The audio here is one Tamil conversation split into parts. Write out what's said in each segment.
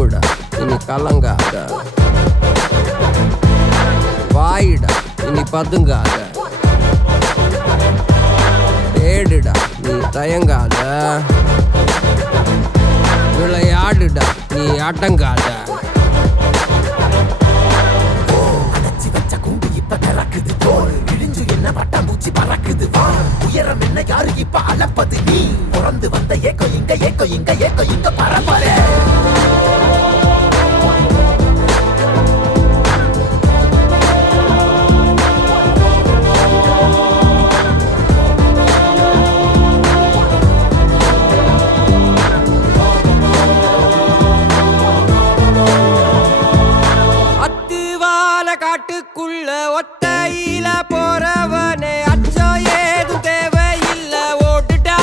கிளம்புடா இனி கலங்காத, வாயிடா இனி பதுங்காத, தேடுடா நீ தயங்காத, விளையாடுடா நீ அடங்காத. திறக்குது தோல் இழிஞ்சு என்ன பட்டாம்பூச்சி பறக்குது வா உயரம் என்ன யாரு இப்ப அளப்பது நீ பிறந்து வந்த ஏக்கோ இங்க ஏக்கோ இங்க ஏக்கோ இங்க பரம்பரை காட்டுக்குள்ள ஒத்தையில போறவனே அச்சம் ஏதும் தேவையில்ல ஓட்டுடா.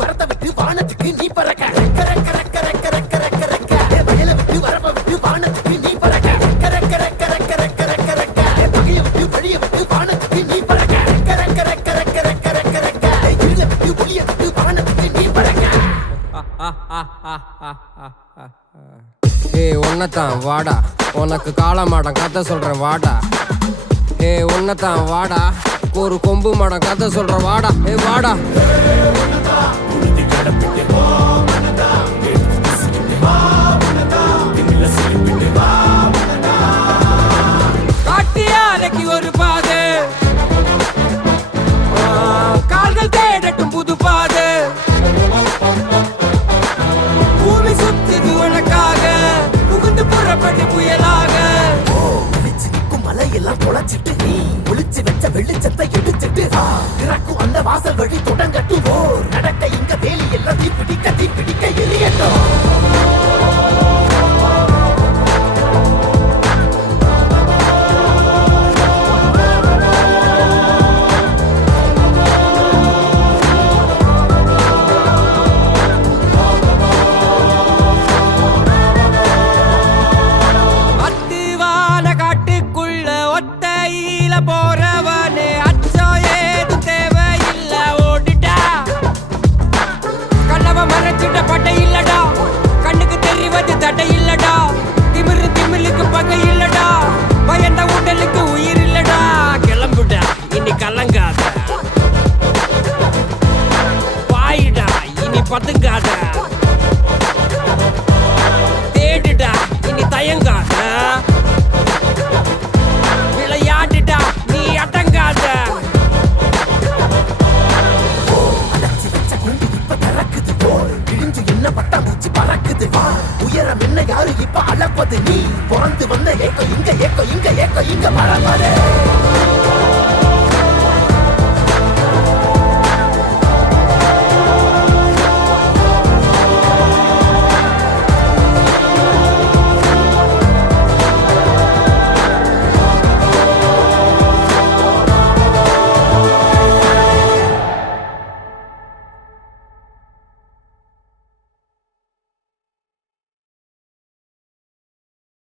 மரத்தை விட்டு வானத்துக்கு நீ பறக்க வயலை விட்டு வரப்ப விட்டு வானத்துக்கு நீ பறக்க பகையை விட்டு வழியை விட்டு வானத்துக்கு நீ பறக்க இருளை விட்டு ஒளியை விட்டு வானத்துக்கு நீ பறக்க. உன்னதான் வாடா உனக்கு காளமாடம் கதை சொல்றேன் வாடா. உன்னதான் வாடா ஒரு கொம்பு மாடம் கதை சொல்ற வாடா. வாடா காட்டியாலைக்கு ஒரு பாது கால்கள் தேடட்டும் புது பாது பூமி சுத்துது உனக்காக புகுந்து புறப்பட்டு புயலாக மலையெல்லாம் தொலைச்சிட்டு நீ ஒளிச்சு வச்ச வெளிச்சத்தை எடுத்துட்டு இறக்கும் அந்த வாசல் வழி தொடங்கட்டும் நடக்க இங்க வேலி எல்லாம் தீப்பிடிக்க எரியட்டும். போறவனே அச்சம் ஏதும் தேவையில்ல ஓடிட்டா. கண்ணவ மறைச்சிட்ட பட்டை இல்லடா, கண்ணுக்கு தெரிவது தடை இல்லடா, திமிலுக்கு பகை இல்லடா, பயந்த உடலுக்கு உயிர் இல்லடா. கிளம்புடா இனி கலங்காத, வாயிடா இனி பதுங்காத, தேடுடா இனி தயங்காத, விளையாடுடா நீ அடங்காத. என்ன பட்டாம்பூச்சி பறக்குது வா உயரம் என்ன யாரு இப்ப அளப்பது நீ பிறந்து வந்த ஏக்கோ இங்க ஏக்கோ இங்க ஏக்கோ இங்க பரம்பரை.